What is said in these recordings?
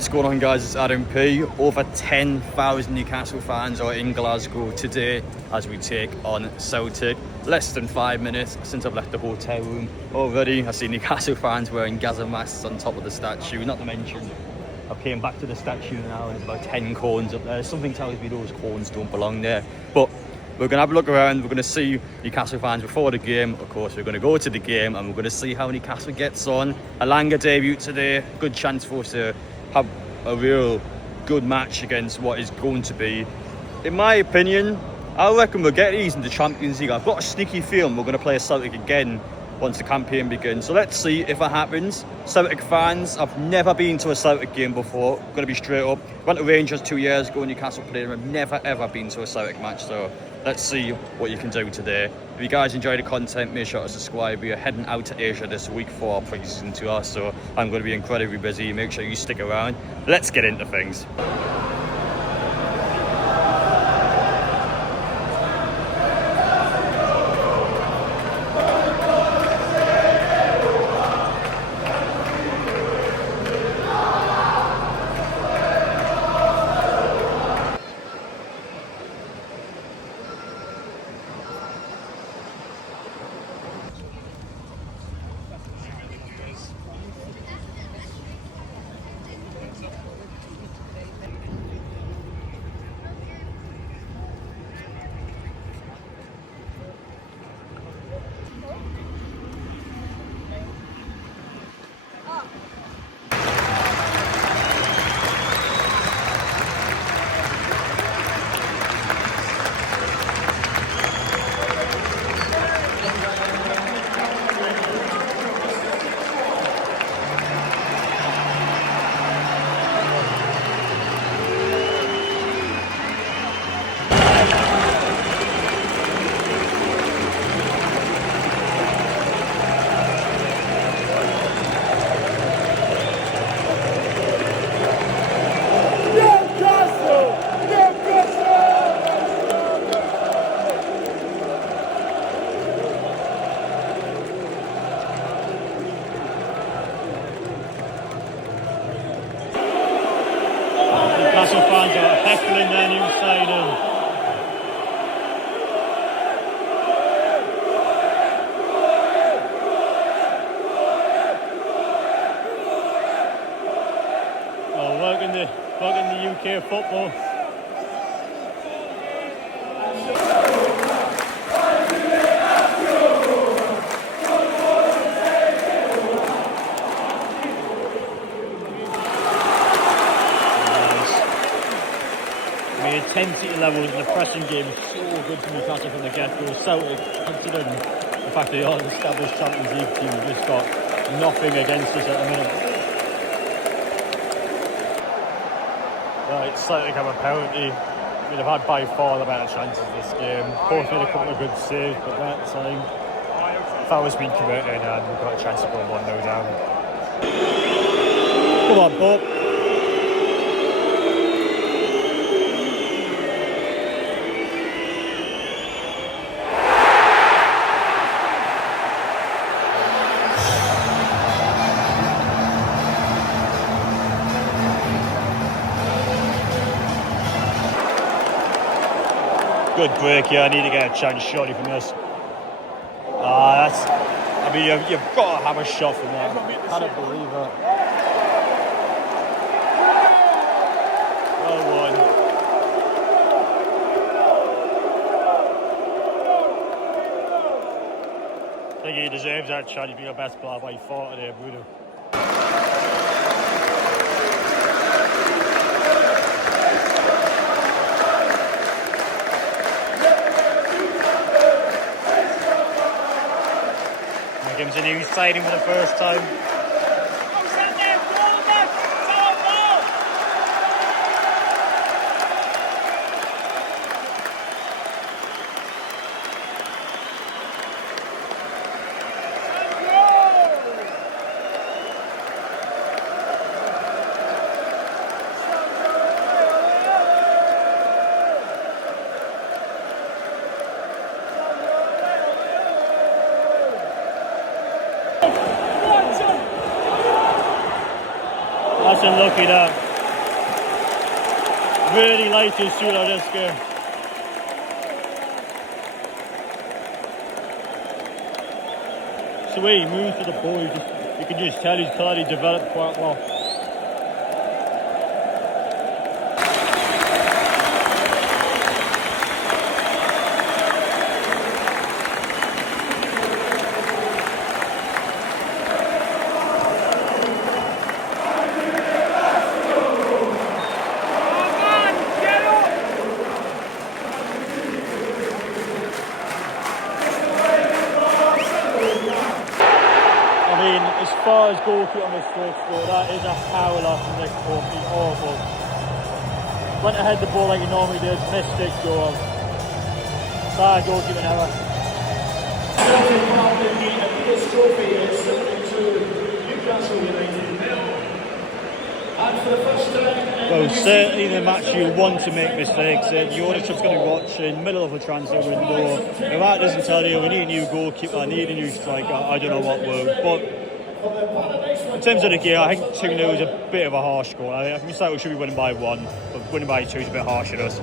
What's going on, guys? It's Adam P. Over 10,000 Newcastle fans are in Glasgow today as we take on Celtic. Less than 5 minutes since I've left the hotel room. Already I see Newcastle fans wearing Gaza masks on top of the statue. Not to mention, I came back to the statue now and there's about 10 cones up there. Something tells me those cones don't belong there. But we're going to have a look around. We're going to see Newcastle fans before the game. Of course, we're going to go to the game and we're going to see how Newcastle gets on. Alanga debut today. Good chance for us to have a real good match against what is going to be, in my opinion, I reckon we'll get these in the Champions League. I've got a sneaky feeling we're going to play a Celtic again once the campaign begins. So let's see if it happens. Celtic fans, I've never been to a Celtic game before. I'm going to be straight up. Went to Rangers 2 years ago, Newcastle played them. I've never ever been to a Celtic match. So let's see what you can do today. If you guys enjoy the content, make sure to subscribe. We are heading out to Asia this week for our pre-season tour, so I'm going to be incredibly busy. Make sure you stick around. Let's get into things. Newcastle fans are heckling their new signing. Oh, welcome to UK football. The intensity levels in the pressing game is so good for Newcastle from the get-go. Celtic, considering the fact they are an established Champions League team, have just got nothing against us at the minute. Right, Celtic have a penalty. They've had by far the better chances this game. Both made a couple of good saves, but that time, foul has been committed and we've got a chance to go 1-0 down. Come on, Bob. Good break here. I need to get a chance surely from this. You've got to have a shot from there. I don't believe it. Well won. I think he deserves that shot. He's been your best player by far today, Bruno. Gives a new sighting for the first time. That's unlucky, that. Really like his shooter this game. So when he moves to the ball, you can just tell he's clearly developed quite well. As far as goalkeeper mistakes go, that is a howler from Nick Pope. He's awful. Went ahead the ball like he normally did, missed it goal. Bad goalkeeping error. Celtic have the Newcastle Trophy is Celtic to Newcastle United 0. And for the first time, well, certainly in the match you want to make mistakes. The ownership's going to be watching, middle of a transfer window. If that doesn't tell you we need a new goalkeeper, I need a new striker, I don't know what will. But in terms of the game, I think 2-0 is a bit of a harsh score. I think Celtic should be winning by 1, but winning by 2 is a bit harsh at us.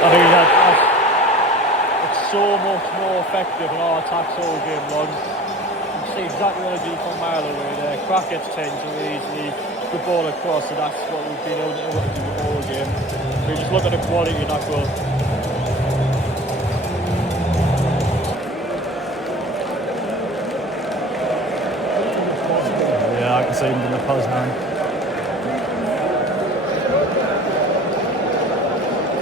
I mean, it's so much more effective in our attacks all game long. You can see exactly what I do from a mile away there. Crack gets 10 too easily, the ball across, and that's what we've been able to do all game. We just look at the quality of that goal. I can see him in the pose now.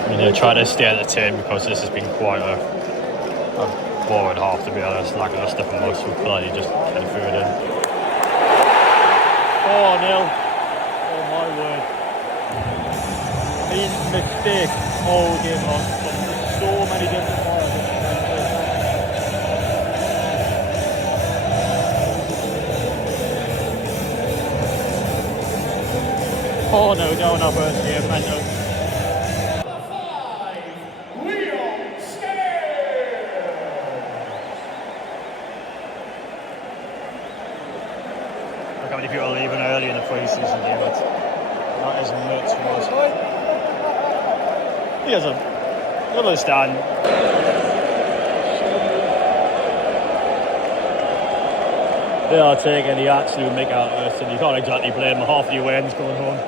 I'm going to try to stay at the 10 because this has been quite a boring half, to be honest. Lacklustre for most of clearly just getting through it in. 4-0. Oh my word. I mean, mistake all game long. There's so many different players. Oh no, no, first game, mental. Look how many people are leaving early in the pre-season game. That is nuts for us. He doesn't understand. They are taking the absolute mick out of us, and you can't exactly blame them. Half of your wins going home.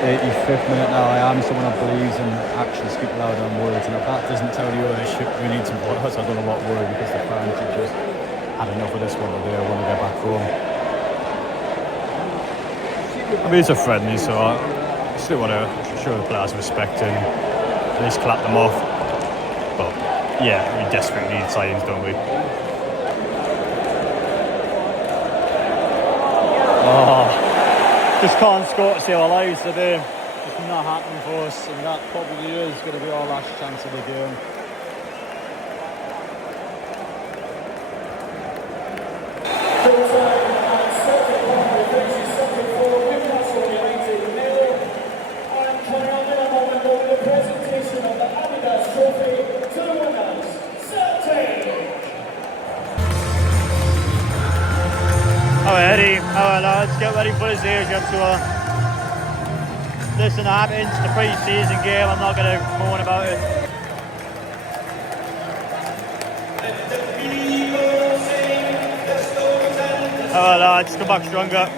85th minute now. I am someone that believes in actions speak louder than words, and if that doesn't tell you we need some words, I don't know what word, because the fans have just had enough of this one today. I want to get back home. I mean, it's a friendly, so I still want to show the players respect and at least clap them off. But yeah, we desperately need signs, don't we? Just can't score to save our lives today. It's not happening for us, and that probably is going to be our last chance of the game. Celtic 4, Newcastle United 0. And coming up in a moment will be the presentation of the ISAK Trophy to the winners, Celtic. Alright Eddie, alright lads, get ready for this Asian tour. Listen, happens, the pre-season game, I'm not going to moan about it. Alright lads, come back stronger.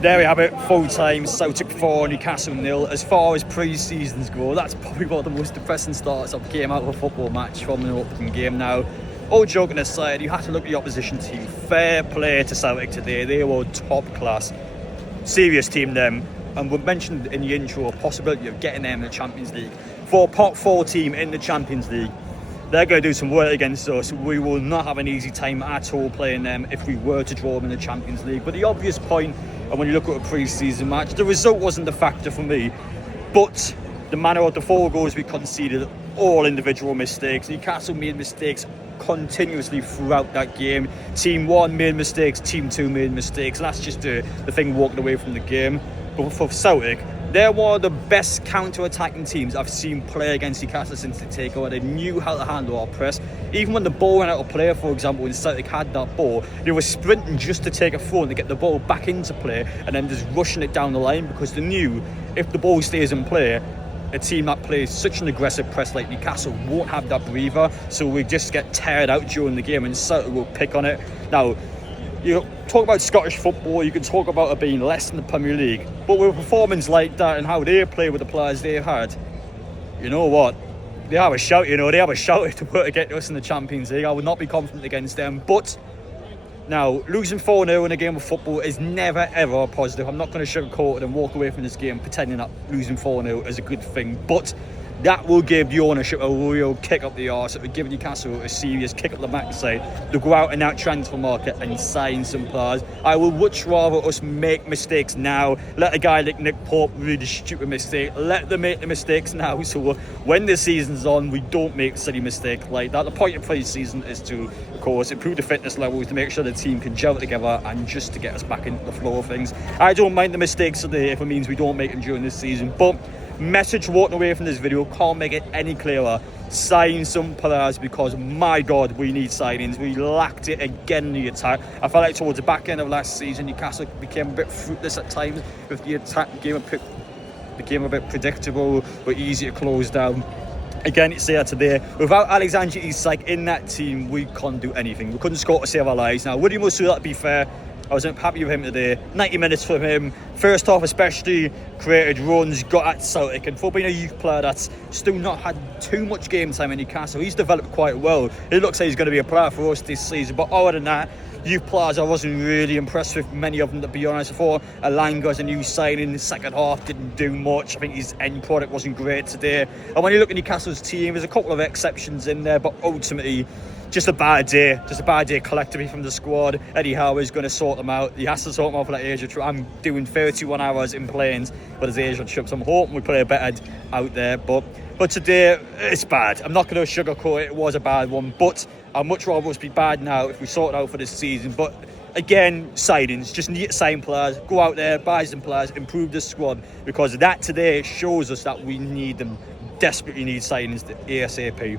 There we have it, full time, Celtic 4, Newcastle 0. As far as pre-seasons go, that's probably one of the most depressing starts I've came out of a football match from an opening game now. All joking aside, you have to look at the opposition team. Fair play to Celtic today. They were top class. Serious team them. And we mentioned in the intro a possibility of getting them in the Champions League. For a pot 4 team in the Champions League, they're going to do some work against us. We will not have an easy time at all playing them if we were to draw them in the Champions League. But the obvious point, and when you look at a pre-season match, the result wasn't the factor for me. But the manner of the 4 goals we conceded, all individual mistakes. Newcastle made mistakes continuously throughout that game. Team 1 made mistakes, Team 2 made mistakes, and that's just the thing walking away from the game. But for Celtic, They're one of the best counter-attacking teams I've seen play against Newcastle since the takeover. They knew how to handle our press. Even when the ball went out of play, for example, when Celtic had that ball, they were sprinting just to take a throw and to get the ball back into play and then just rushing it down the line, because they knew if the ball stays in play, a team that plays such an aggressive press like Newcastle won't have that breather, so we just get tired out during the game and Celtic will pick on it. Now, you talk about Scottish football, you can talk about it being less than the Premier League, but with a performance like that and how they play with the players they've had, you know what? They have a shout, they have a shout to get us in the Champions League. I would not be confident against them, but now, losing 4-0 in a game of football is never, ever a positive. I'm not going to sugarcoat it and walk away from this game pretending that losing 4-0 is a good thing. But that will give the ownership a real kick up the arse. It will give Newcastle a serious kick up the backside. They'll go out in that transfer market and sign some players. I would much rather us make mistakes now. Let a guy like Nick Pope really stupid mistake. Let them make the mistakes now, so when the season's on, we don't make a silly mistake like that. The point of pre-season is to, of course, improve the fitness levels, to make sure the team can gel together and just to get us back into the flow of things. I don't mind the mistakes today if it means we don't make them during this season, but message walking away from this video, can't make it any clearer. Sign some players, because my God, we need signings. We lacked it again in the attack. I felt like towards the back end of last season, Newcastle became a bit fruitless at times with the attack. Became a bit predictable, but easy to close down. Again, it's there today. Without Alexander Isak in that team, we can't do anything. We couldn't score to save our lives. Now, William Musu, to be fair, I was happy with him today. 90 minutes from him. First half especially, created runs, got at Celtic. And for being a youth player that's still not had too much game time in Newcastle, he's developed quite well. It looks like he's going to be a player for us this season. But other than that, youth players, I wasn't really impressed with many of them, to be honest. I thought Alanga's a new signing in the second half, didn't do much. I think his end product wasn't great today. And when you look at Newcastle's team, there's a couple of exceptions in there, but ultimately, just a bad day collectively from the squad. Eddie Howe is going to sort them out. He has to sort them out for that Asia trip. I'm doing 31 hours in planes for this Asia trip, so I'm hoping we play better out there. But today, it's bad. I'm not going to sugarcoat it. It was a bad one, but I'd much rather us be bad now if we sort it out for this season. But again, signings. Just need to sign players. Go out there, buy some players, improve the squad, because that today shows us that we need them. Desperately need signings ASAP.